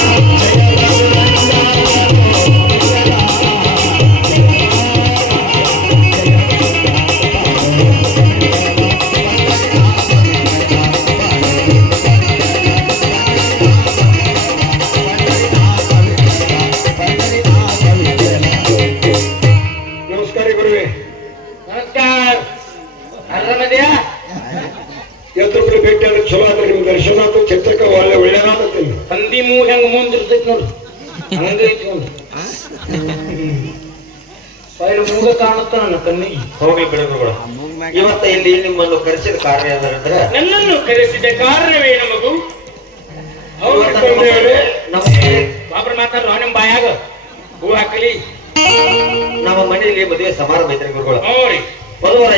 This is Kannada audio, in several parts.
ನಮಸ್ಕಾರ ನಿಮ್ಮನ್ನು ಏನಂದ್ರೆ ನನ್ನನ್ನು ಕರೆಸಿದ ಕಾರಣವೇ ನಮಗೂ ಬಾಬ್ರ ಮಾತಾಡ್ರು ನಮ್ಮ ಬಾಯಾಗ ಹೂ ಹಾಕಲಿ ನಮ್ಮ ಮನೆಯಲ್ಲಿ ಮದುವೆ ಸಮಾರಂಭ ಐತ್ರಿ ಗುರುಗಳು ಹ್ಞೂ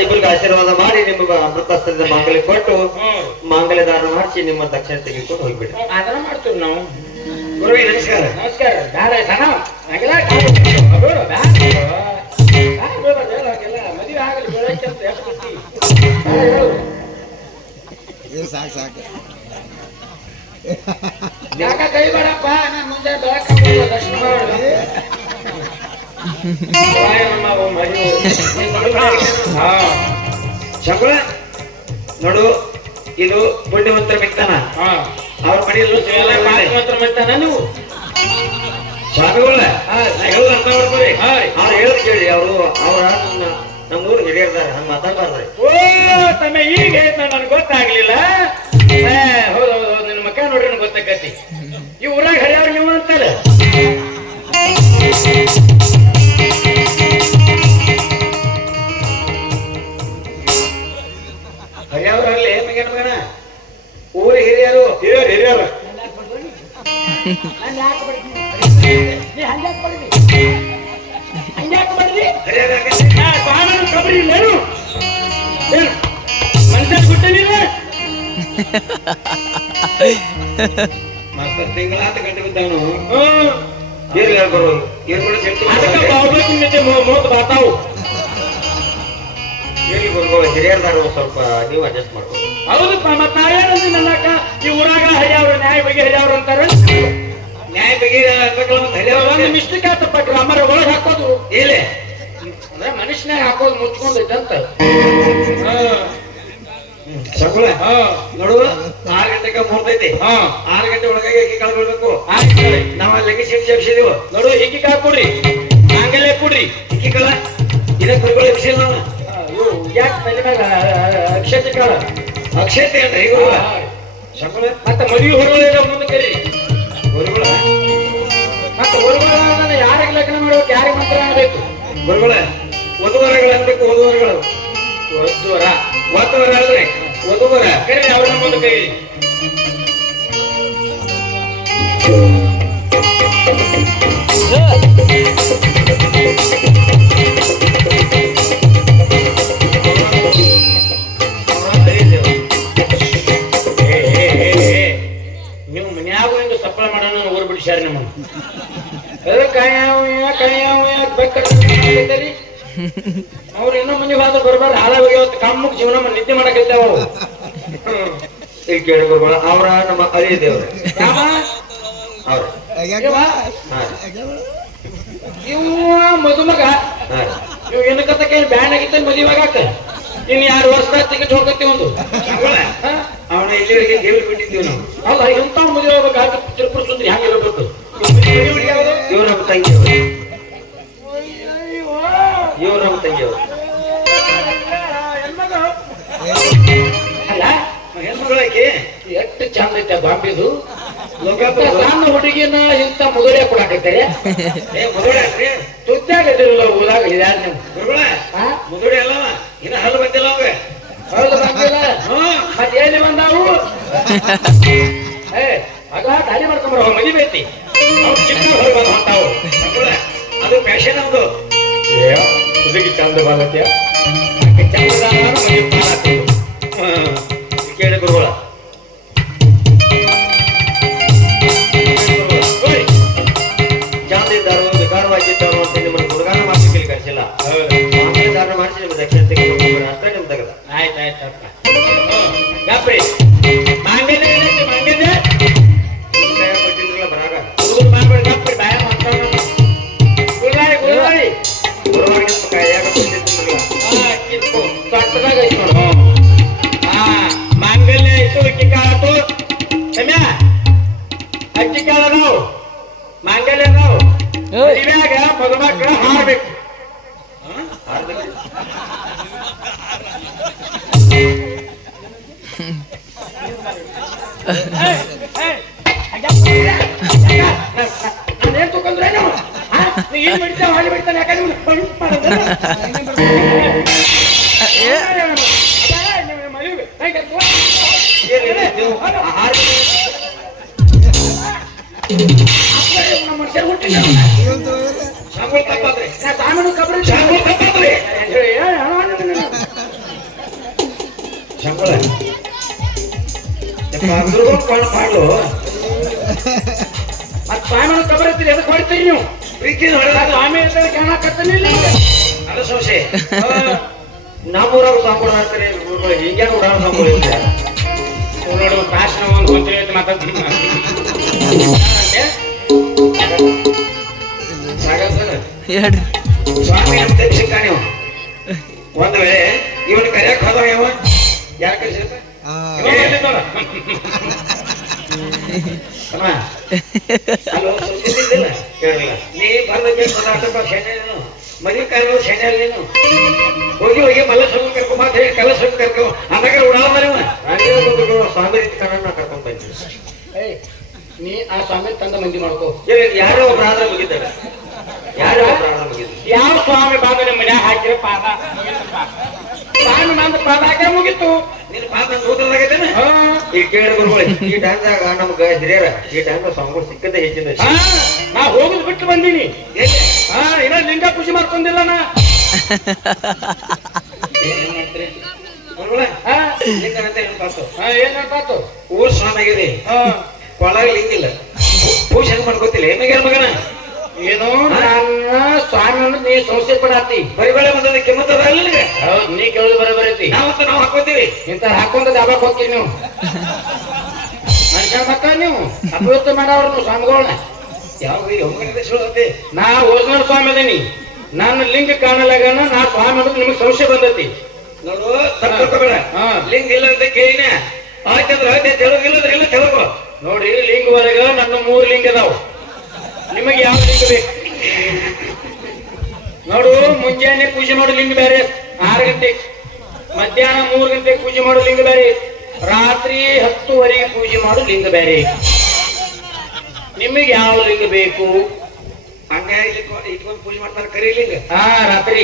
ಇಬ್ಬರಿಗೆ ಆಶೀರ್ವಾದ ಮಾಡಿ ನಿಮ್ಮ ಅಮೃತಸ್ಥದ ಮಾಂಗಲ್ಯ ಕೊಟ್ಟು ಮಾಂಗಲ್ಯ ದಾನ ಮಾಡಿಸಿ ನಿಮ್ಮ ದಕ್ಷಿಣ ತೆಗೆದುಕೊಂಡು ಹೋಗ್ಬಿಡಿ ಅದನ್ನ ಮಾಡ್ತೀವಿ ನಾವು ಗುರುವೇ ನಮಸ್ಕಾರ ನಮಸ್ಕಾರ ಬೇಡ ಹಂಗೆಲ್ಲ ಮದುವೆ ಆಗಲಿ ಅಂತ ಇದು ಸಾಕು ಸಾಕು. ಯಾಕ ಕೈ ಬೇಡಪ್ಪ ನಾನು ಮುಂದೆ ಹಾ. ಶಂಕರ ನೋಡು ಇದು ಪುಣ್ಯವಂತರ ಮಿಕ್ತಾನ ಹಾ. ಅವ್ರ ಮನೆಯಲ್ಲೂ ಕಾಯಿ ಮಾತ್ರ ನೀವು? ಸ್ವಾಮಿಗಳ ಹೇಳೋದು ಅರ್ಥ ಮಾಡ್ಕೊಳ್ಳಿ ಹಾ ರೀ. ಅವ್ರು ಹೇಳೋದು ಕೇಳಿ ಅವರು ಅವರ ನಮ್ಮ ಹಿರಿಯರ್ದಾರೆ ಹಂಗ ಮಾತಾಡ್ಬಾರ್ದ್ರಿ ಓ ತಮ್ಮ ಈಗ ನನಗೆ ಗೊತ್ತಾಗ್ಲಿಲ್ಲ. ತಿಂಗಳಾತ ಗಂಟೆ ಬಿದ್ದಾನು ಏನ್ ಹೇಳ್ಬಾರು ಏನ್ ಕೂಡ ನಿಮಗೆ ಮೂವತ್ತು ಹಿರಿಯರ್ದಾರು ಸ್ವಲ್ಪ ನೀವು ಅಡ್ಜಸ್ಟ್ ಮಾಡ್ಬೋದು ಮತ್ತ ನನ್ನಕ್ಕ ಈ ಊರಾಗ ಹರಿಯವ್ರು ನ್ಯಾಯ ಬಗ್ಗೆ ಹರಿಯವ್ರು ಅಂತಾರ ನ್ಯಾಯ ಬಗ್ಗೆ ಒಂದು ಮಿಸ್ಟೇಕ್ ಆತಪ್ಪ ಗ್ರಾಮರ್ ಒಳಗ್ ಹಾಕೋದು ಏಲೆ ಅಂದ್ರೆ ಮನುಷ್ಯನಾಗ ಹಾಕೋದು ಮುಚ್ಕೊಂಡೈತಂತ ಶಕುಳ ಹಾ. ನೋಡುವ ಆರು ಗಂಟೆ ಮುಹೂರ್ತೈತಿ ಹಾ. ಆರು ಗಂಟೆ ಒಳಗಾಗಿ ಅಕ್ಕಿ ಆಯ್ತು ಹೇಳಿ. ನಾವು ಅಲ್ಲಿಗೆ ಶಿಫ್ಟ್ ಎಬ್ಸಿದೀವು ನೋಡು ಇಕ್ಕಿ ಕಾಳು ಕೊಡ್ರಿ ಹಂಗಲ್ಲೇ ಕೊಡ್ರಿ. ಅಕ್ಕಿ ಕಳ ಇದ ಗುರುಗಳು ಎಬ್ಸಿಲ್ಲ ನಾವು ಯಾಕೆ ತಲೆ ಮ್ಯಾಗ ಅಕ್ಷತೆ ಕಾಳ? ಅಕ್ಷತೆ ಅಂತ ಗುರುಗಳ ಶಕುಳ ಮತ್ತೆ ಮದುವೆ ಹೊರಗಡೆ ಮುಂದೆ ಕರಿ. ಗುರುಗಳ ಮತ್ತೆ ಹೊರಗಡೆ ಯಾರಿಗೆ ಲಗ್ನ ಮಾಡ್ಬೇಕು ಯಾರಿಗೆ ಮಂತ್ರ ಅನ್ಬೇಕು ಗುರುಗಳ ವಧುವರಗಳು ಅನ್ಬೇಕು ವಧುವರಗಳು. ವರ ವಧುವರ ಅಲ್ರಿ ವಧುವರ ಕೈ. ಮನ್ಯಾಗ ಒಂದು ಸಪ್ಲ ಮಾಡೋಣ ಊರ್ ಬಿಡಿಸ್ಯಾರ ನಿಮ್ಮ ಅವ್ರು ಇನ್ನೂ ಮನೆ ಹೋದ್ರೆ ಬರ್ಬಾರ್ದು ಹಾಳಾಗಿ ಹೋಗ್ಯಾವ ಕಮ್ಮಕ್ ಜೀವನ ನಿದ್ದೆ ಅವು. ಹ್ಮ್. ಈಗ ಕೇಳಿ ಗುರುಬಾರ ಅವರ ನಮ್ಮ ಅರಿಯ ದೇವ್ರ? ಅವ್ರ. ಇವ? ಮದುಮಗ. ಇವ್ ಏನಕ್ಕತ್ತಕ್ಕೆ ಬ್ಯಾನ್ ಆಗಿತ್ತ ಮದುವೆಗಾಕ ಇನ್ ಯಾರು ವರ್ಷದಾಗ ಟಿಕೆಟ್ ಹೋಗತ್ತಿ ಒಂದು? ಅವನ ಇಲ್ಲಿವರೆಗೆ ದೇವ್ರು ಬಿಟ್ಟಿದ್ದೀವಿ ನಾವು. ಅಲ್ಲ ಎಂತ ಮದುವೆ ಹೋಗ್ಬೇಕಾಗ ತಿರುಪುರ ಸುಂದರಿ ಹೆಂಗಿರ್ಬೇಕು ಇವ್ರ ನಮ್ಮ ತಂಗಿಯವರು. ಇವ್ರ ನಮ್ಮ ತಂಗಿಯವರು. ಹೆಣ್ಮಗಳಾಕಿ ಎಷ್ಟು ಚಂದ ಐತೆ ಬಾಂಬಿದು ಸಣ್ಣ ಹುಡುಗಿನ ಇಂತ ಮುದುರೆ ಕೊಡಾಕೈತಾರೆ ಏ ಅಲ್ರಿ ತುತ್ತಾಗ ಇದ್ರಲ್ಲ ಊರಾಗ ಇದ್ಯಾರ ನೀವು? ಗುರುಗಳ? ಮುದುಡಿ ಅಲ್ಲವ. ಇನ್ನ ಹಲ್ಲು ಬಂದಿಲ್ಲ ಅವ್ರೆ ಹೌದು ಬಂದಿಲ್ಲ? ಮತ್ತೆ ಎಲ್ಲಿ ಬಂದಾವು? ಏ ಮಗ ದಾರಿ ಮಾಡ್ಕೊಂಬರ ಮದಿ ಅವ್ರು ಚಿಕ್ಕ ಹೊರಗೆ ಬಂದು ಹೊಂಟಾವು. ಅದು ಫ್ಯಾಷನ್ ಅದು ಏ ಹುಡುಗಿ ಚಂದ ಬಂದತ್ಯ ಚಂದ ಪಾಲಾಗ್ತದೆ ಹ್ಮ್. ಕೇಳಿ ಗುರುಗಳ. ಚಾಂದಿ ದಾರು ವಿಕಾರವಾಗಿದ್ದಾರು ಅಂತ ನಿಮ್ಮನ್ನು ಗುರುಗಾನ ಮಾಡ್ಲಿಕ್ಕೆ ಕಳಿಸಿಲ್ಲ. ಧಾರಣ ಮಾಡಿಸಿ ನಿಮ್ಮ ದಕ್ಷಿಣ ತೆಗೆದುಕೊಂಡು ಅಷ್ಟೇ ನಿಮ್ ತೆಗೆದ. ಆಯ್ತು ಆಯ್ತು ಅಪ್ಪ ಗಪ್ರಿ ಮಾಂಗಲ್ಯ ಮಾಂಗಲ್ಯ ಬರಾಗ ಗುರು ಮಾಡ್ಬೇಡಿ ಗಪ್ರಿ ಬಾಯ ಮಾತಾಡ ಗುರುಗಾರಿ ಗುರುಗಾರಿ ಗುರುವಾಗಿ ಕೈಯ ಮದುವೆಯಾಗ ಹಾರಬೇಕು ಹಾಡ್ಬೇಕು ನಾನೇನ್ ತಗೊಂಡ್ರೆ ನೀವು ಹಾ? ನೀ ಏನ್ ಬಿಡ್ತಾವ ಹಾಗೆ ಬಿಡ್ತಾನೆ ಯಾಕಂದ್ರೆ ಪಂಪ್ ಮಾಡೋದು. ಅದ, ನಿಮ್ಮ ಮದುವೆ. ಹೇಗೆ ಅದು? ನಮ್ಮ ಮನುಷ್ಯರು ಹುಟ್ಟಿಲ್ಲ. ಶಾಂಗುಳ್ ತಪ್ಪಾದ್ರಿ ಸಾಮಾನು ಕಬ್ರಿ ಶಾಂಗುಳ್ ತಪ್ಪಾದ್ರಿ ಶಾಂಗುಳ ಅಂದ್ರೂ ಕೊಂಡು ಮಾಡು ಮತ್ ಸ್ವಾಮಿನ ಕಬರ್ ಐತಿ ಎದಕ್ ಹೊಡಿತೀರಿ ನೀವು? ಪ್ರೀತಿ ನಾ ಹೊಡೆದ ಸ್ವಾಮಿ ಅಂತ ಕಾಣಕತ್ತಾನಿಲ್ಲ ಅದು ಸೋಸೆ ನಮ್ಮೂರಾಗ ಸಾಂಬಾರು ಮಾಡ್ತಾರೆ ಹಿಂಗೆ ಉಡಾಣ ಸಾಂಬಾರು ಇರುತ್ತೆ. ನೋಡು ಭಾಷಣ ಒಂದು ಗೊತ್ತಿಲ್ಲ ಅಂತ ಮಾತಾಡ್ತೀನಿ. ಹೇಳ್ರಿ. ಸ್ವಾಮಿ ಅಂತ ಸಿಕ್ಕ ನೀವು. ಒಂದ್ ವೇಳೆ ಇವನ್ ಕರೆಯಕ್ ಹೋದ ಯಾವ ಯಾರ ನೀ ಪದಾರ್ಥ ಮದುವೆ ಹೋಗಿ ಹೋಗಿ ಮಲ್ಲ ಕರ್ಕೊ ಮಾತು ಹೇಳಿ ಕಲ್ಲ ಕರ್ಕೊ. ಅದಾಗ ಸ್ವಾಮಿ ರೀತಿ ಕಣ್ಣ ಕರ್ಕೊಂಡ್ ಬಂದ್ವಿ. ಏಯ್, ನೀ ಆ ಸ್ವಾಮಿ ತಂದ ಮಂದಿ ಮಾಡ್ಕೋ. ಯಾರೋ ಒಬ್ರು ಆದ್ರೆ ಮುಗಿದ್ದಾರೆ ಯಾರೋ? ಯಾವ ಸ್ವಾಮಿ ಬಾದ ನಿಮ್ಮ ಮನ್ಯಾಗ ಹಾಕಿರ ಪಾದ. ಸ್ವಾಮಿ ಬಂದ ಪಾದ ಹಾಕ ಮುಗಿತು. ನಿನ್ನ ಪಾದ ಸೂತ್ರದಾಗೈತೇನ. ಈ ಕೇಳಿ ಗುರುಗಳು ಈ ಟೈಮ್ದಾಗ ನಮ್ಗ ಹಿರಿಯರ ಈ ಟೈಮ್ ಸ್ವಾಮಿಗಳು ಸಿಕ್ಕದೆ ಹೆಚ್ಚಿನ ಹಾ, ನಾ ಹೋಗುದು ಬಿಟ್ಟು ಬಂದೀನಿ. ಹಾ ಇನ್ನ ಲಿಂಗ ಖುಷಿ ಮಾಡ್ಕೊಂಡಿಲ್ಲ ನಾ. ಏನ್ ಮಾಡ್ತೀರಿ ಗುರುಗಳ ಹಾ ಲಿಂಗನಂತ ನೆನಪಾತು ಹಾ, ಏನ್ ನೆನ್ಪಾತು ಊರ್ ಸ್ನಾನ ಆಗಿದೆ ಲಿಂಗಿಲ್ಲ. ಪೂಜೆ ಹೆಂಗ್ ಮಾಡ್ಕೋತಿಲ್ಲ? ಏನಾಗ್ಯಾರ ಮಗನ ಏನೋ ನನ್ನ ಸ್ವಾಮಿ ಅಂದ್ರೆ ನೀ ಸಂಶಯ ಪಡಾತಿ. ಬರಿ ಬಳೆ ಬಂದದ ಕೆಮ್ಮತ್ತದ ಅಲ್ಲ ನಿನಗೆ ಹೌದು ನೀ ಕೇಳುದು ಬರಬರೈತಿ ನಾವಂತ ನಾವು ಹಾಕೋತೀವಿ. ಇಂತ ಹಾಕೊಂಡ ಯಾವಾಗ ಹೋಗ್ತೀರಿ ನೀವು. ಮನುಷ್ಯ ಮಕ್ಕ ನೀವು ಅಪವಿತ್ರ ಮಾಡವ್ರು ನೀವು ಸ್ವಾಮಿಗಳನ್ನ ಯಾವ ನಾ ಓಜ್ನರ್ ಸ್ವಾಮಿ ಅದೀನಿ. ನನ್ನ ಲಿಂಗ ಕಾಣಲಾಗನ ನಾ ಸ್ವಾಮಿ ಅಂದ್ರೆ ನಿಮಗೆ ಸಂಶಯ ಬಂದೈತಿ. ನೋಡು ತಪ್ಪಬೇಡ ಲಿಂಗ ಇಲ್ಲ ಅಂತ ಕೇಳಿನ. ಆಯ್ತಂದ್ರೆ ಆಯ್ತು ತೆಲುಗು ಇಲ್ಲದ್ರ ಇಲ್ಲ ತೆಲುಗು. ನೋಡಿ ಲಿಂಗ ಹೊರಗ ನನ್ನ ಮೂರು ಲಿಂಗ ಅದಾವ. ನಿಮಗೆ ಯಾವ ಲಿಂಗ ಬೇಕು? ನೋಡು, ಮುಂಜಾನೆ ಪೂಜೆ ಮಾಡೋ ಲಿಂಗ ಬೇರೆ, ಆರು ಗಂಟೆ. ಮಧ್ಯಾಹ್ನ ಮೂರು ಗಂಟೆ ಪೂಜೆ ಮಾಡೋ ಲಿಂಗ ಬೇರೆ, ರಾತ್ರಿ ಹತ್ತುವರೆಗೆ ಪೂಜೆ ಮಾಡೋ ಲಿಂಗ ಬೇರೆ. ನಿಮಗೆ ಯಾವ ಲಿಂಗ ಬೇಕು? ಹಂಗ ಇಟ್ಕೊಂಡು ಪೂಜೆ ಮಾಡ್ತಾರ ಹಾ ರಾತ್ರಿ.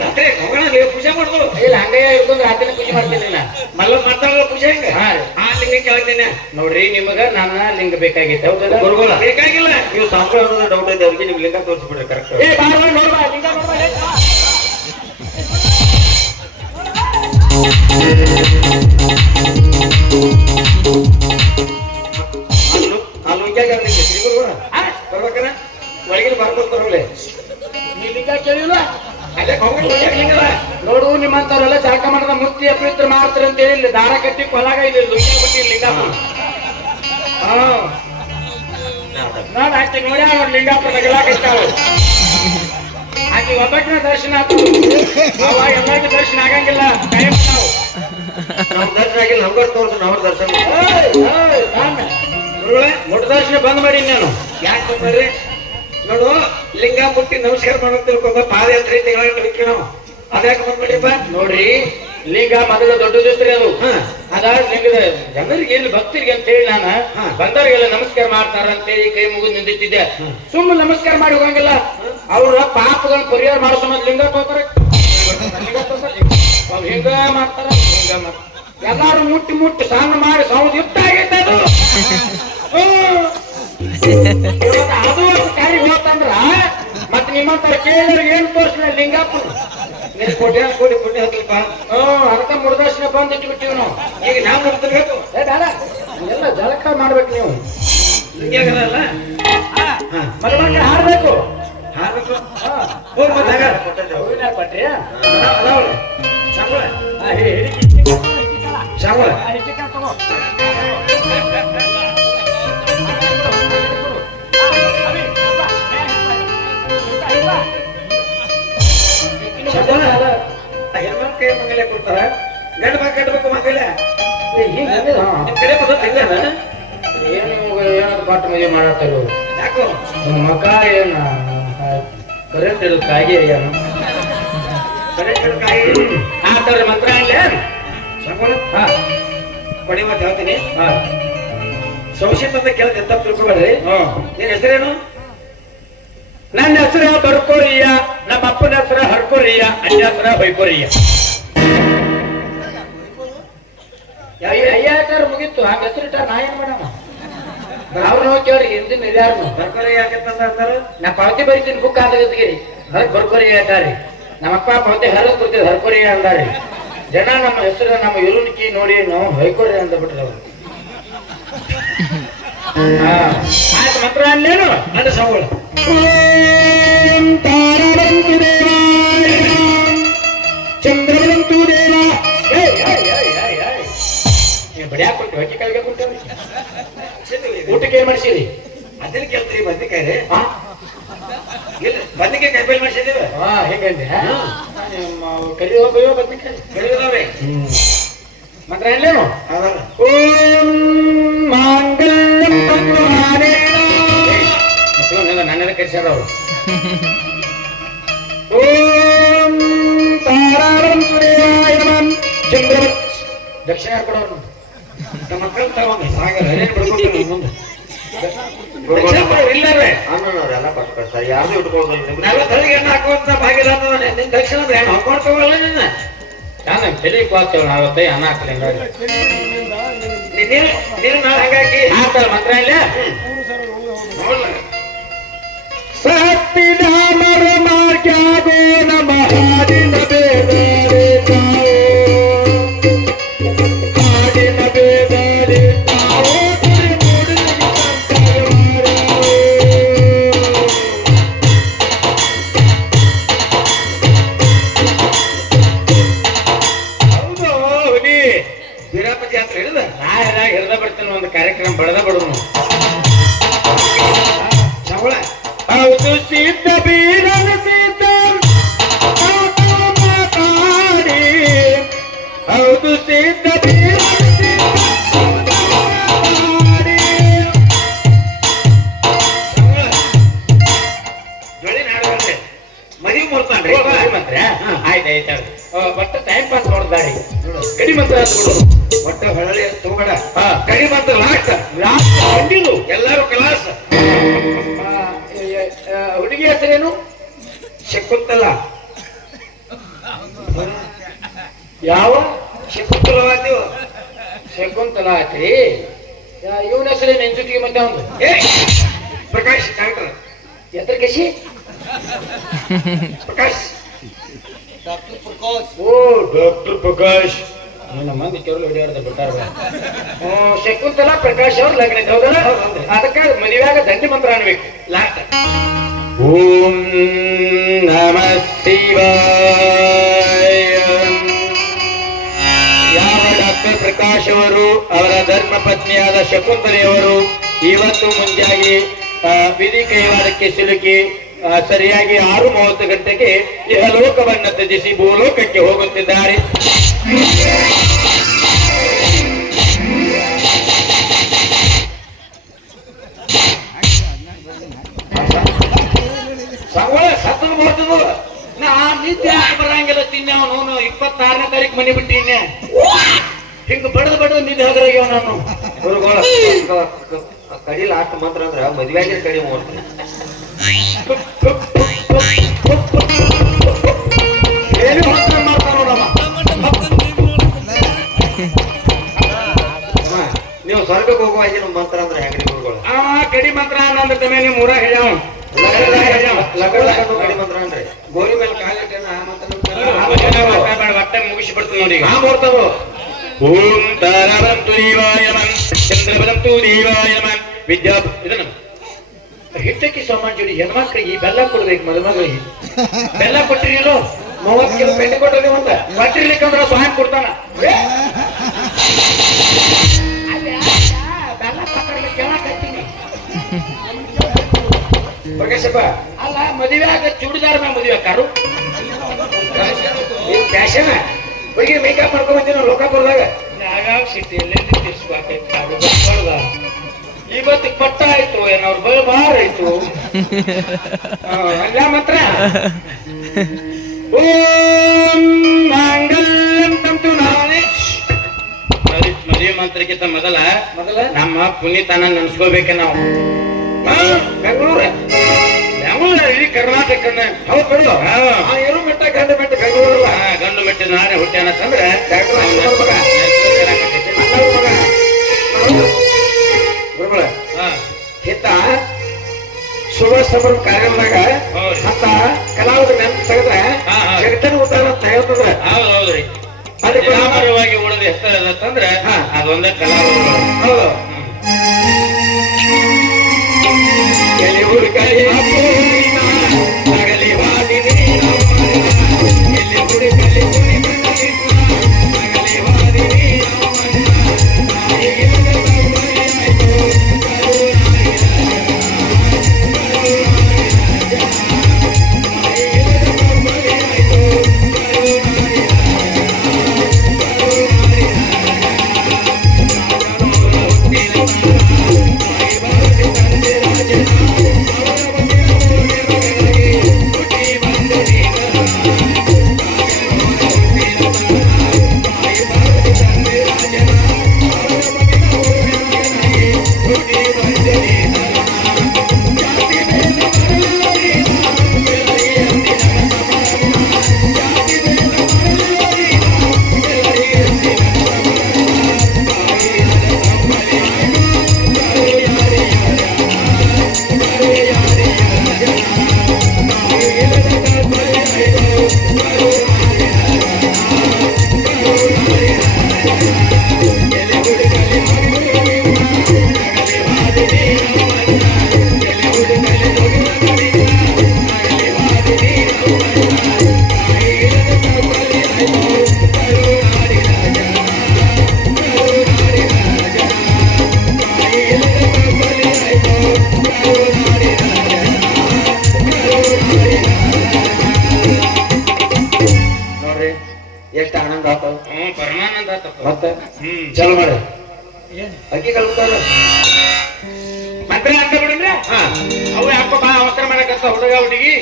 ರಾತ್ರಿ ಹೋಗೋಣ ಪೂಜೆ ಮಾಡುದು ಇಲ್ಲ ಹಂಗೆ ಇಟ್ಕೊಂಡು ರಾತ್ರಿ ಪೂಜೆ ಮಾಡ್ತೀನಿ ನಾ ಮಲ್ಲ ಮಾಡ್ತಾರಲ್ಲ ಪೂಜೆ ಹೆಂಗ? ಹಾ. ಆ ಲಿಂಗ ಕೇಳ್ತೇನೆ. ನೋಡ್ರಿ ನಿಮಗ ನನ್ನ ಲಿಂಗ ಬೇಕಾಗಿತ್ತು. ಹೌದಾ? ಗುರುಗಳ. ಬೇಕಾಗಿಲ್ಲ. ನೀವು ಅನ್ನೋದು ಡೌಟ್ ಇದೆ ಅವ್ರಿಗೆ ನಿಮ್ ಲಿಂಗ ತೋರಿಸ್ಬಿಡ್ರಿ ಕರೆಕ್ಟ್ ಏ ನೋಡ್ಬಾ ಲಿಂಗ ನೋಡ್ಬಾ ಕೇಳಿಲ್ಲ? ನೋಡು ನಿಮ್ಮಂತವ್ರೆಲ್ಲ ಜಾಕ ಮಾಡದ ಮುಕ್ತಿ ಅಪವಿತ್ರ ಮಾಡ್ತಾರೆ ಅಂತ ಹೇಳಿ ದಾರ ಕಟ್ಟಿ ಕೊಲಾಗ ಇಲ್ಲಿ ಲುಂಗಿ ಬಿಟ್ಟಿ ಲಿಂಗಾಪುರ. ನೋಡ್ ಆಕೆ ನೋಡಿ ಅವ್ರು ಲಿಂಗಾಪುರ ನಗಲಾಕತ್ತಾಳು ಆಕೆ ಒಬ್ಬಟ್ಟಿನ ದರ್ಶನ ಆತು. ಅವ ಎಲ್ಲರಿಗೂ ದರ್ಶನ ಆಗಂಗಿಲ್ಲ ಟೈಮ್ ನಾವು ನಮ್ ದರ್ಶನ ಆಗಿಲ್ಲ ನಂಬರ್ ತೋರ್ಸು ನಾವ್ ದರ್ಶನ. ಮುಟ್ಟ ದರ್ಶನ ಬಂದ್ ಮಾಡಿ ನಾನು ಯಾಕೆ ಬಂದ್ರಿ ನೋಡು ಲಿಂಗ ಮುಟ್ಟಿ ನಮಸ್ಕಾರ ಮಾಡೋ ತಿಳ್ಕೊಂಡ ಪಾದಯಾತ್ರೆ ತಿಂಗಳ ಬಿಟ್ಟು ನಾವು ಅದ್ಯಾಕೆ ಬಂದ್ಬಿಡಿಪ್ಪ ನೋಡ್ರಿ ಲಿಂಗ ಮೊದಲು ದೊಡ್ಡದಿತ್ರಿ ಅದು. ಅದಾದ ಅದ ಲಿಂಗದ ಜನರಿಗೆ ಎಲ್ಲಿ ಭಕ್ತರಿಗೆ ಅಂತ ಹೇಳಿ ನಾನು. ಬಂದವರಿಗೆಲ್ಲ ನಮಸ್ಕಾರ ಮಾಡ್ತಾರ ಅಂತೇಳಿ ಕೈ ಮುಗಿದು ನಿಂದಿಟ್ಟಿದ್ದೆ. ಸುಮ್ಮನೆ ನಮಸ್ಕಾರ ಮಾಡಿ ಹೋಗಂಗಿಲ್ಲ. ಅವ್ರ ಪಾಪಗಳನ್ನ ಪರಿಹಾರ ಮಾಡಿಸೋ ಲಿಂಗ ತೋತಾರ ಲಿಂಗ ಹಿಂಗ ಮಾಡ್ತಾರ? ಹಿಂಗ ಮಾಡ್ತಾರ ಎಲ್ಲಾರು ಮುಟ್ಟಿ ಮುಟ್ಟಿ ಸಣ್ಣ ಮಾಡಿ ಯುಕ್ತ ಆಗೈತೆ ಅದು. ಮತ್ ನಿಮ್ಮಂತರ ಕೇಳಿದ್ರೆ ಏನ್ ತೋರ್ಸ್ಲ ಲಿಂಗಪ್ಪನ ನೀನು ಹತ್ತಲ್ಪ ಹ್ಮ್ ಅದಕ್ಕ ಮುರುದರ್ಶನ ಬಂದ್ ಇಟ್ಬಿಟ್ಟಿವಿ ನಾವು ಈಗ ನಾವು ಎಲ್ಲ ಮಾಡ್ಬೇಕು ನೀವು ಲಿಂಗ್ಯಾಗಲ್ಲ ಹಾ ಮರುಮಕ್ಕಳು ಹಾಡ್ಬೇಕು ಹಾರ್ಬೇಕು ಹಾ. ಹೋಗ್ ಮತ್ತೆ ಹಾಗಾರ. ಶಾಂಬಳ ಹೆಣ್ಮಕ್ಳ ಕೈ ಮಂಗಲ್ಯ ಕೊಡ್ತಾರ ಗಂಡ ಮಕ್ಕ ಕಟ್ಬೇಕು ಮಂಗಲ್ಯ ಹಿಂಗ್ ಅಂದಿದ್ದು, ಹಾ. ಏನು ಏನು ಪಾಠ ಮದುವೆ ಮಾಡತ್ತಾರ ಯಾಕೋ ಮಗ ಏನ ಕರೆಂಟ್ ಇರುತ್ತೆ ಹಾಗೆ ಏನು ಕರೆಕ್ಟ್ ಕಾಯಿ ಆ ಥರ ಮಂತ್ರ ಇಲ್ಲ ಶಬಲ ಹಾ ಕೊಡಿ ಮತ್ತೆ ಹೇಳ್ತೀನಿ ಹಾ ಸಂಶಿತ್ ಅಂತ ಕೇಳಿದ ಎಂತ ತಿಳ್ಕೊಬೇಡ್ರಿ ನಿನ್ ಹೆಸರೇನು ನನ್ನ ಹೆಸರ ಬರ್ಕೋರಿಯ ನಮ್ಮ ಅಪ್ಪನ ಹೆಸರ ಹರ್ಕೋರಿಯ ಅಣ್ಣ ಹೆಸರು ಬೈಕೋರಿಯ. ಅಯ್ಯಾಟಾರ ಮುಗೀತು ಹಂಗ ಹೆಸರಿಟ್ಟ ನಾ ಏನ್ ಮಾಡೋಣ? ಅವ್ರು ಹೋಗಿ ಕೇಳ್ರಿ ಹಿಂದಿನ ಇದ್ಯಾರು ಬರ್ಕೋರಿ ಅಂತಾರ? ನಾ ಪಾವತಿ ಬರೀತೀನಿ ಬುಕ್ ಆದಗಿರಿ ಬರ್ಕೋರಿ ಹೇಳ್ತಾರಿ ನಮ್ಮಪ್ಪ ಪಾವತಿ ಹರದ ಕೊಡ್ತೀವಿ ಹರ್ಕೋರಿ ಅಂದಾರಿ. ಜನ ನಮ್ಮ ಹೆಸರು ನಮ್ಮ ಇರುಣಿಕಿ ನೋಡಿ ನಾವು ಹೊಯ್ಕೋರಿ ಅಂತ ಬಿಟ್ರಿ ಅವ್ರು. ಹಾ. ಅಲ್ಲೇನು? ದೇವ. ಬಡಿಯಾಕ ಕೊಟ್ಟು ಕಾಯಿಗೆ ಕೊಟ್ಟೇವಿ ಊಟಕ್ಕೆ ಏನ್ ಮಾಡಿಸಿರಿ ಅದನ್ನ ಕೇಳ್ತೀರಿ ಬದ್ನಿಕಾಯಿ ಇಲ್ಲ ಬದ್ನಿಕಾಯಿ ಕೈಬೇಲ್ ಮಾಡಿಸಿದೀವಿ ಹಾ ಹೆಂಗಂದೆ ಕರಿ ಹೋಗೋ ಬದ್ನಿಕಾಯಿ ಕಡಿದಾವ್ರಿ ಮಾತ್ರ ಎಲ್ಲೇನು ಓಂ ಮಾಂಗಲ್ಯಂ. ಮಕ್ಕಳು ನನ್ನ ಕರೆಸ್ಯಾರ ಅವರು. ಓಂ ತಾರಾರಂ ನಮಃ ಚಂದ್ರ ದಕ್ಷಿಣ ಕೊಡೋರು? ನಮ್ಮ ಮಕ್ಕಳು ತಗೊಂಡು ಸಾಗರ ಏನೇನು ಬಿಡ್ಕೊಡ್ತೀವಿ ಮುಂದೆ. ದಕ್ಷಿಣ ಕೊಡೋರು? ಇಲ್ಲವೇ? ಅನ್ನೋರೆಲ್ಲ ಕೊಟ್ಟು ಕಳ್ಸ್ತಾರೆ ಇಟ್ಕೊಳ್ಳೋದಿಲ್ಲ ತಲೆಗೆ ಎಣ್ಣೆ ಹಾಕುವಂತ ಭಾಗ್ಯದ ನಿನ್ ದಕ್ಷಿಣ ಅಂದ್ರೆ ಏನು? ನಿನ್ನ. ನಾನು ಬೆಲೆ ಕ್ವಾಸ್ತೇವೆ ನಾವತ್ತೈ ಅನ್ನ ಹಾಕಲಿ ನೀನು ನೀನು ನಾಳೆ ಹಂಗಾಗಿ ಹಾಕ್ತಾರ ಮಂತ್ರ ಇಲ್ಲ? ನೋಡ್ಲ ಸತ್ತಿನಾಮರ ಮಾರ್ಗ್ಯಾಗೋ ನಮಃ ಹಾಡಿನ ಬೇದರೆ ಶಕುಂತಲಾ ಪ್ರಕಾಶ್ ಅವ್ರ ಲಗ್ನ. ಹೌದಲ್ಲ? ಅದಕ್ಕೆ ಮದುವೆಯಾಗ ದಂಡಿ ಮಂತ್ರ ಅನ್ಬೇಕು. ಲಾಸ್ಟ್ ಓಂ ನಮ ಶಿವಾಯ. ಯಾವ ಡಾಕ್ಟರ್ ಪ್ರಕಾಶ್ ಅವರು ಅವರ ಧರ್ಮ ಪತ್ನಿಯಾದ ಶಕುಂತಲೆಯವರು ಇವತ್ತು ಮುಂಜಾಗಿ ವಿಧಿ ಕೈವಾರಕ್ಕೆ ಸಿಲುಕಿ ಸರಿಯಾಗಿ ಆರು ಮೂವತ್ತು ಗಂಟೆಗೆ ಇಹಲೋಕವನ್ನು ತ್ಯಜಿಸಿ ಭೂಲೋಕಕ್ಕೆ ಹೋಗುತ್ತಿದ್ದಾರೆ. ಸಂಗೊಳ ಸತ್ತನ ಬರ್ತದ ನಾ ನಿದ್ದೆ ಯಾಕೆ ಬರಂಗಿಲ್ಲ ತಿನ್ನೆ ಅವನು. ಇಪ್ಪತ್ತಾರನೇ ತಾರೀಕು ಮನೆ ಬಿಟ್ಟಿನ್ನೆ ಹಿಂಗ ಬಡದ ಬಡದ ನಿದ್ದೆ ಹೋದ್ರಾಗ್ಯಾವ ನಾನು. ಗುರುಗಳ ಕಡಿ ಲಾಸ್ಟ್ ಮಾತ್ರ ಅಂದ್ರ ಮದ್ವೆ ಮಾಡ್ತೀನಿ ಕಡಿ ಮುಹೂರ್ತ ಏನು ಮಾಡ್ತಾನ ನೀವು ಸ್ವರ್ಗಕ್ಕೆ ಹೋಗುವಾಗ ನಮ್ಮ ಮಂತ್ರ ಅಂದ್ರೆ ಹೆಂಗ್ರಿ ಗುರುಗಳು? ಆ ಕಡಿ ಮಂತ್ರ ನಂದ ತಮೆ ನೀವು ಮೂರ ಹೇಳ್ಯಾವ. ಗೋರಿ ಮೇಲೆ ಕಾಲಿಟ್ಟೇನ ಒಟ್ಟೆ ಮುಗಿಸಿ ಬಿಡ್ತೀನಿ ನೋಡಿ ಹಾ ಬರ್ತಾವ ಓಂ ತಾರಾವಂತು ದೇವಾಯ ನಮಃ ಚಂದ್ರಬಲಂತು ದೇವಾಯ ನಮಃ ವಿದ್ಯಾ ಇದನ್ನ ಹಿಟ್ಟಕ್ಕೆ ಸಾಮಾನ್ ಜೋಡಿ ಹೆಣ್ಮಕ್ಳಿಗೆ ಬೆಲ್ಲ ಕೊಡ್ಬೇಕು ಮದುಮಗಳಿಗೆ. ಬೆಲ್ಲ ಕೊಟ್ಟಿರಿಲ್ಲೋ ಮೂವತ್ತು ಕಿಲೋ ಬೆಣ್ಣೆ ಕೊಟ್ಟಿರಿ ಅಂತ ಕೊಟ್ಟಿರ್ಲಿಕ್ಕಂದ್ರ ಸ್ವಾಮಿ ಕೊಡ್ತಾನ. ಪ್ರಕಾಶಪ್ಪ ಅಲ್ಲ ಮದುವೆ ಆಗ ಚೂಡಿದಾರ ಮೇಲೆ ಮದುವೆ ಆಕಾರು ಫ್ಯಾಷನ್? ಹೋಗಿ ಮೇಕಪ್ ಮಾಡ್ಕೊಂಡ್ ಲೋಕ ಲೋಕಾಪುರದಾಗ ಯಾವ್ಯಾವ ಸಿಟಿಯಲ್ಲಿ ತಿರ್ಸ್ಬೇಕಾಯ್ತು ಇವತ್ತು ಪಟ್ಟ ಆಯ್ತು ಏನವ್ರ ಬಳಿ ಬಾರ ಆಯ್ತು. ಅಲ್ಲ ಮಾತ್ರ. ಓಂ ಮಾಂಗಲ್ಯಂ ತಂತು ನಾನೇ. ಮದುವೆ ಮಂತ್ರಕ್ಕಿಂತ ಮೊದಲ ಮೊದಲ? ನಮ್ಮ ಪುನೀತನ ನೆನ್ಸ್ಕೋಬೇಕ ನಾವು. ಬೆಂಗಳೂರ. ಕರ್ನಾಟಕನ ಹೌದು ಹಾ. ಆ ಇರು ಮೆಟ್ಟ ಗಂಡ ಬೆಟ್ಟ ಬೆಂಗಳೂರಲ್ಲ? ಆ, ಗಂಡು ಮೆಟ್ಟ ನಾನೇ ಹುಟ್ಟ್ಯಾನ ಅಂತಂದ್ರೆ ಡಾಕ್ಟರ್ ರಾಜ್ಕುಮಾರ್ ಮಗ. ಅಣ್ಣವ್ರ ಮಗ ಹಾ. ಹಿತ್ತ ಶುಭ ಸಮಾರಂಭ ಕಾರ್ಯಕ್ರಮದಾಗ ಹತ್ತ ಅಂತ ಕಲಾವಿದ ನೆನಪು ತೆಗೆದ್ರೆ. ಜಗತ್ತನ ಉದ್ದಾರ ಅಂತ ಹೇಳ್ತದ್ರೆ ಹೌದು ಹೌದ್ರಿ. ಅದಕ್ಕೆ ಲಾಭವಾಗಿ ಉಳಿದ ಹಾ. ಅದೊಂದೇ ಕಲಾವಿದ. ಹೌದು. ಎಲ್ಲಿ ಹುಡುಗ ಹುಡುಗಿ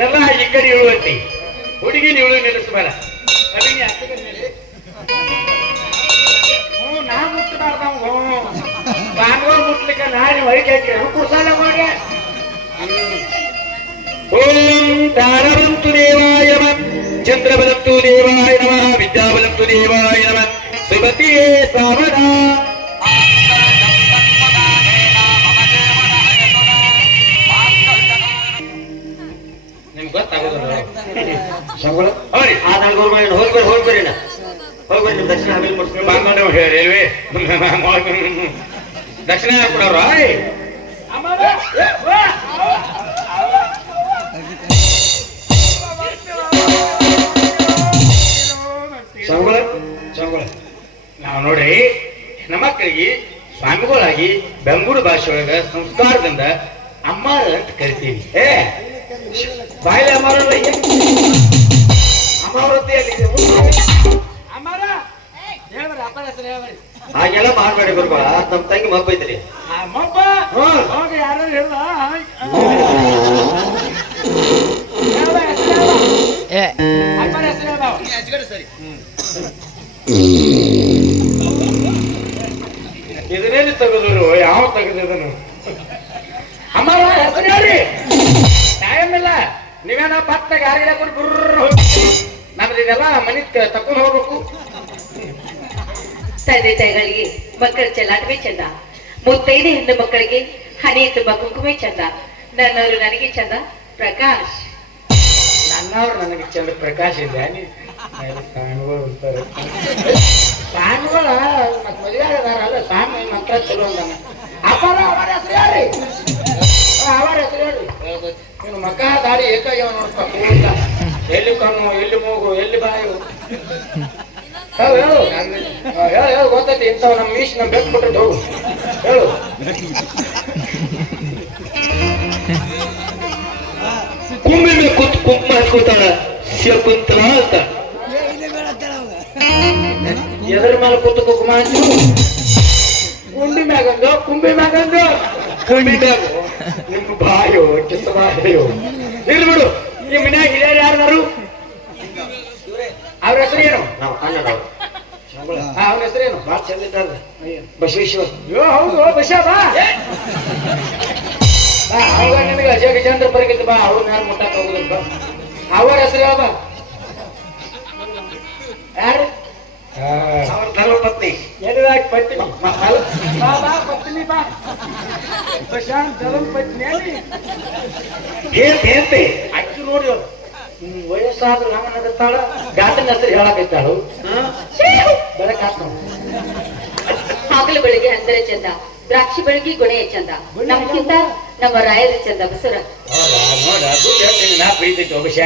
ಎಲ್ಲ ಈ ಕಡೆ ಇಳುವಂತಿ ಹುಡುಗಿ ನೀವು ನಿಲ್ಲಿಸಬೇಡ. ನಿಲ್ಲಿ. ಹ್ಞೂ ನಾ ಮುಟ್ಟಬಾರ್ದ ಹ್ಞೂ. ಭಾನುವಾರ ಮುಟ್ಲಿಕ್ಕೆ ನಾಳೆ ಹೊರಗೆ ಹಾಕಿ ಕುಸಲ ಮಾಡಿ. ಓಂ ತಾರವಂತು ದೇವಾಯ ಚಂದ್ರಬಲಂತು ದೇವಾಯ ನಮಃ. ವಿದ್ಯಾಬಲಂತು ದೇವಾಯ ನಮಃ. ಸುಮತಿಯೇ ಸಾವಧಾ ನಿಮ್ಗೆ ಗೊತ್ತಾಗೋದಿಲ್ಲ ಸಂಬಳ ಹೌರಿ ಆ ನಾಲ್ಕು ಮಾಡಿ ಹೋಗ್ಬೇರಿ ಹೋಗ್ಬೇರಿ ನಾ ಹೋಗ್ಬೇರಿ ನಿಮ್ ದಕ್ಷಿಣ ಆಮೇಲೆ ಮುಟ್ಸ್ಕೊಂಡು ಬಾಂಧವ ಹೇಳಿಲ್ವಿ ದಕ್ಷಿಣ ಕೊಡೋರು ನಾವು ನೋಡಿ ಹೆಣ್ಮಕ್ಳಿಗೆ ಸ್ವಾಮಿಗಳಾಗಿ ಬೆಂಗಳೂರು ಭಾಷೆ ಒಳಗ ಸಂಸ್ಕಾರದಿಂದ ಅಮ್ಮ ಅಂತ ಕರಿತೀವಿ. ಏ ಬಾಯಿಲೆ ಅಮರಲ್ಲ ಅಮಾವೃತ್ತಿಯಲ್ಲಿ ಹಾಗೆಲ್ಲ ಮಾಡ್ಬೇಡಿ ಗುರುಗಳ. ನಮ್ ತಂಗಿ ಮಬ್ಬ ಐತ್ರಿ ಇದನ್ನೇನು ತೆಗೆದ್ರು? ಯಾವ ತೆಗೆದಿದನು? ಅಮ್ಮ ಹೆಸರು ಹೇಳ್ರಿ. ಟೈಮ್ ಇಲ್ಲ. ನೀವೇನ ಭತ್ತ ಗಾರಿ ಹಾಕೊಂಡು ಬುರ್ರ ನಮ್ದು ಇದೆಲ್ಲ ಮನಿ ತಕೊಂಡು ಹೋಗ್ಬೇಕು. ತಂದೆ ತಾಯಿಗಳಿಗೆ ಮಕ್ಕಳ ಚೆಲ್ಲಾಟವೇ ಚಂದ. ಮುತ್ತೈದೆ ಹೆಣ್ಣು ಮಕ್ಕಳಿಗೆ ಹನಿ ತುಂಬ ಕುಂಕುಮೆ ಚಂದ. ನನ್ನವರು ನನಗೆ ಚಂದ ಪ್ರಕಾಶ್. ನನ್ನವ್ರು ನನಗೆ ಚಂದ ಪ್ರಕಾಶ್ ಇಲ್ಲ ಸಾಣುಗಳು ಅಂತಾರೆ. ಸಾಣುಗಳ ಮತ್ ಮದುವೆ ಆಗದಾರಲ್ಲ ಸಾಮಿ ಮಂತ್ರ ಚಲೋ ಅಂದಾನ. ಅಪ್ಪ ಅವರ ಹೆಸರು ಅವರ ನೀನು ಮಕ್ಕ ದಾರಿ ಏಕಾಗ್ಯಾವ ಎಲ್ಲಿ ಕಣ್ಣು, ಎಲ್ಲಿ ಮೂಗು, ಎಲ್ಲಿ ಬಾಯು? ಹೇಳು ಹೇಳು. ಹೇಳು ಗೊತ್ತೈತಿ, ಇಂಥವ್ ನಮ್ಮ ಮೀಶ್ ನಮ್ ಬೆಕ್ ಕೊಟ್ಟಿದ್ದು ಹೋಗು. ಹೇಳು. ಕುಂಬಿನ ಕೂತ್ ಕುಂಕುಮ ಹಾಕೋತಾಳ ಶಕುಂತಲ ಅಂತ. ಎದ್ರ ಮೇಲೆ ಕೂತು ಕುಕುಮ ಹಚ್ಚು ಕುಂಡಿ ಮ್ಯಾಗಂದು, ಕುಂಬಿ ಮ್ಯಾಗಂದು. ಮ್ಯಾಗು ನಿಮ್ಮ ಬಾಯೋ ಕಿಸ ಬಾಯೋ ಇರ್ಲಿ ಬಿಡು. ನಿಮ್ಮ ಮನ್ಯಾಗ ಹಿರಿಯರು ಯಾರು ಅವ್ರ ಹೆಸರು ಏನು? ನಾವು ಅಣ್ಣ ಅವನ ಹೆಸರೇನು ಭಾಳ ಚಂದ ಇದ್ದಾರ ಬಸವೇಶ್ವರ್. ಅಯ್ಯೋ ಹೌದು ಬಶ ಬಾ. ಅವಾಗ ನಿನಗೆ ಅಜಯ ಗಜೇಂದ್ರ ಬರಗಿದ್ದು ಬಾ ಅವ್ರನ್ನ ಯಾರು ಮುಟ್ಟಕ್ಕೆ ಹೋಗುದಿಲ್ಲ ಬಾ. ಅವರ ಹೆಸರು ಯಾವ ಯಾರು? ಅವ್ರ ಧರ್ಮಪತ್ನಿ ಎಲ್ಲಿದಾಗಿ ಪತ್ನಿ ಬಾ ಬಾ ಪತ್ನಿ ಬಾ. ಪ್ರಶಾಂತ್ ಪತ್ನಿ ಅಕ್ಕಿ ನೋಡಿ ವಯಸ್ಸಾದ ಹ್ಮ್, ವಯಸ್ಸಾದ್ರೂ ಹಂಗ ನಗತ್ತಾಳ ಹೆಸರು ಹೇಳಕೈತಾಳು ಬರ ಕಾತ್ ಹಗಲು ಬೆಳಿಗ್ಗೆ ಅಂದರೆ ಚಂದ ದ್ರಾಕ್ಷಿ ಬೆಳಗ್ಗೆ ಗುಣೆ ಚಂದ. ನಮ್ಗಿಂತ ನಮ್ಮ ರಾಯರ ಚಂದ ಬಸರ. ನೋಡ ನಾ ಒಬ್ಬಶ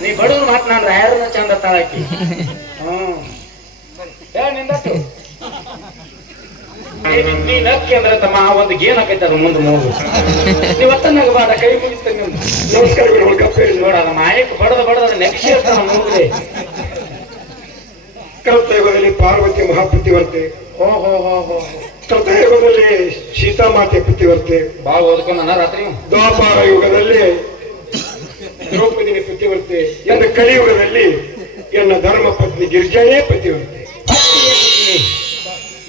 ನೀ ಬಡವ್ರು ಮಾತು ನಾನು ರಾಯರನ್ನ ಚಂದ ತಾಳಾಕಿ ಹ್ಮ್. ಹೇಳ ನಿಂದತ್ತು ನೀ ನಕ್ಕಿ ಅಂದ್ರೆ ತಮ್ಮ ಒಂದು ಗೇನ್ ಹಾಕೈತೆ ಅದು ಮುಂದೆ ಮೂಗು. ನೀವು ಒತ್ತನ್ನಾಗ ಬಾದ ಕೈ ಮುಗಿತ ನಮಸ್ಕಾರ ನೋಡ ಅದು ಮಾಯಕ್ ಬಡದ ಬಡದ ನೆಕ್ಸಿ ಇರ್ತಾನ ಮೂಗುದೆ. ಕೃತಯುಗದಲ್ಲಿ ಪಾರ್ವತಿ ಮಹಾಪತಿವರ್ತೆ. ಓ ಹೋ ಹೋ ಹೋ. ಕೃತಯುಗದಲ್ಲಿ ಸೀತಾಮಾತೆ ಬರ್ತೆ ಬಾಳ ಓದ್ಕೊಂಡ ರಾತ್ರಿ? ದ್ವಾಪಾರ ಯುಗದಲ್ಲಿ ದ್ರೌಪದಿನಿ ಬರ್ತೆ ಎಂದ ಕಲಿಯುಗದಲ್ಲಿ ಎನ್ನ ಧರ್ಮ ಪತ್ನಿ ಗಿರಿಜಾನೇ ಪತಿವರ್ತೆ.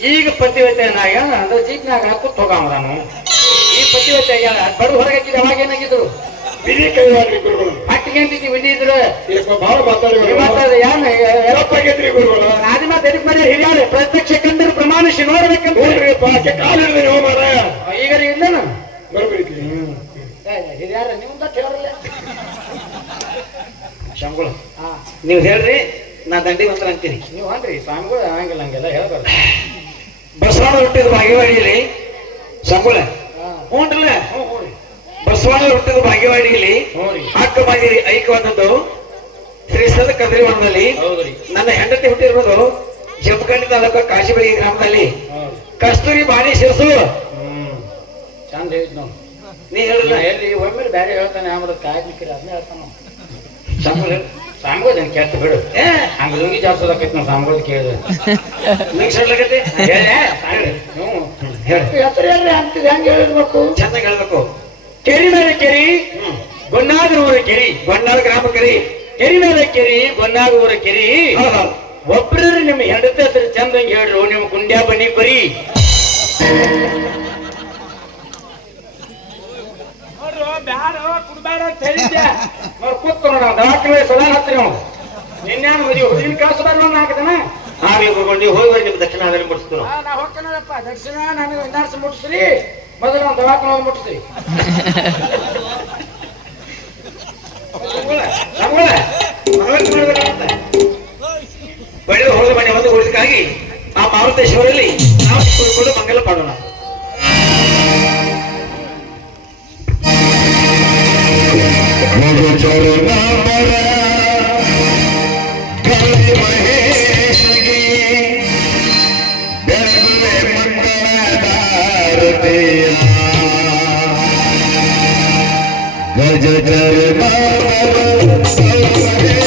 ಈಗ ಪತಿವತೆಯನ್ನಾಗ ನಾಗ ಅಂದ್ರೆ ಜೀಪ್ನಾಗ ಹಾಕುತ್ತ ಹೋಗಾಮದಾನು ಈ ಪತಿವತೆ ಆಗ್ಯಾಳ ಬಡ ಹೊರಗೆ ಹಾಕಿದ ಅವಾಗ ಏನಾಗಿದ್ರು ಬಿಡಿ ಕೈವಾಡ್ರಿ ಗುರುಗಳು ಪಟ್ಟಿಗೆ ಅಂತಿದ್ವಿ ಬಹಳ ಮಾತಾಡಿ ಯಾನ್ ಗುರುಗಳು. ಹಿರಿಯಾಳೆ ಪ್ರತ್ಯಕ್ಷ ಕಂಡ್ರೆ ಪ್ರಮಾಣಿಸಿ ನೋಡ್ಬೇಕಂತ. ನೋಡ್ರಿ ಪಾಕೆ ಕಾಲು ಹಿಡಿದ್ರೆ ನೀವು ಮಾರಾಯ ಈಗ ಇಲ್ಲನ? ಹಿರಿಯಾರ ಶಂಗುಳ ಹಾ. ನೀವು ಹೇಳ್ರಿ ನಾ ದಂಡಿ ಮಂತ್ರ ಅಂತೀನಿ. ನೀವು ಅನ್ರಿ ಸ್ವಾಮಿಗಳು ಹಂಗಿಲ್ಲ ಹಂಗೆಲ್ಲ ಹೇಳ್ಬಾರ್ದು. ಬಸವಣ್ಣ ಹುಟ್ಟಿದ ಬಾಗೇವಾಡಿಯಲ್ಲಿ ಸಂಬಳ ಹ್ಞೂನ್ರಲ್ಲ ಹ್ಞೂ ಹ್ಞೂ ಬಸವಣ್ಣ ಹುಟ್ಟಿದ ಬಾಗೇವಾಡಿಯಲ್ಲಿ ಅಕ್ಕ ಮಾದಿರಿ ಐಕ್ಯವಾದದ್ದು. ಶ್ರೀ ಸದ ಕದ್ರಿವನದಲ್ಲಿ ನನ್ನ ಹೆಂಡತಿ ಹುಟ್ಟಿರೋದು ಜಮಖಂಡಿ ತಾಲೂಕು ಕಾಶಿಬಳಿ ಗ್ರಾಮದಲ್ಲಿ. ಕಸ್ತೂರಿ ಬಾಣಿ ಶಿರಸು. ಚಂದ ಹೇಳಿದ್ ನಾವು ನೀ ಹೇಳಿ ಒಮ್ಮೆ ಬೇರೆ ಹೇಳ್ತಾನೆ ಆಮೇಲೆ ಕಾಯ್ಲಿಕ್ಕಿರ ಅದನ್ನೇ ಹೇಳ್ತಾನ ಶಂಗುಳ ಸಾಂಗೋದ್ ಕೆಟ್ಟ ಬಿಡು. ಹಂಗ ಲುಂಗಿ ಜಾಸ್ತಿ ನಾವು ಸಾಂಬೋದ್ ಕೇಳಿದ್ರೆ ಹ್ಞೂ ಹೇಳಿ. ಹೆಸರು ಹೇಳ್ರಿ ಅಂತ ಹೆಂಗ್ ಹೇಳ್ಬೇಕು? ಚೆನ್ನಾಗಿ ಹೇಳ್ಬೇಕು. ಕೆರಿ ಮೇಲೆ ಕೆರಿ ಗೊನ್ನಾಗರ ಊರ ಕೆರಿ. ಬಣ್ಣಾಳ ಗ್ರಾಮ ಕೆರಿ. ಕೆರಿ ಮೇಲೆ ಕೆರಿ ಗೊನ್ನಾಗ ಊರ ಕೆರಿ. ಒಬ್ರು ನಿಮ್ಮ ಹೆಂಡತಿ ಹೆಸರು ಚಂದ ಹೇಳ್ರು ನಿಮ್ಮ ಗುಂಡ್ಯಾ ಬನ್ನಿ ಬರೀ. ಬ್ಯಾಡ ಕುಡ್ಬೇಡ ಅಂತ ಹೇಳಿದ್ದೆ. ಅವ್ರು ಕೂತ್ಕೊ ನೋಡ ದವಾಖಾನೆ ಸದಾ ಹತ್ತಿರ ನಾವು ನಿನ್ನೆ ಮದುವೆ ಹುಡುಗಿನ ಕಳ್ಸ ಬರೋಣ ಹಾಕಿದನ ನೀವು ಹೋಗಿ ಬರ್ರಿ ನಿಮ್ಗೆ ದಕ್ಷಿಣ ಮುಡಿಸ್ತೀವಿ ನಾ ದಕ್ಷಿಣ ನನಗೆ ಒಂದಾರ್ಸ ಮುಟ್ಟಿಸ್ರಿ ಮೊದಲು ಒಂದು ದವಾಖಾನೆ ಹೋಗಿ ಮುಟ್ಟಿಸ್ರಿ ಬೆಳೆದು ಹೋದ ಮನೆ ಒಂದು ಉಳಿದಕ್ಕಾಗಿ ಆ ಮಾರುತೇಶ್ವರಲ್ಲಿ ನಾವು ಕುಳಿಕೊಂಡು ಮಂಗಲ गज चर बाबा सौ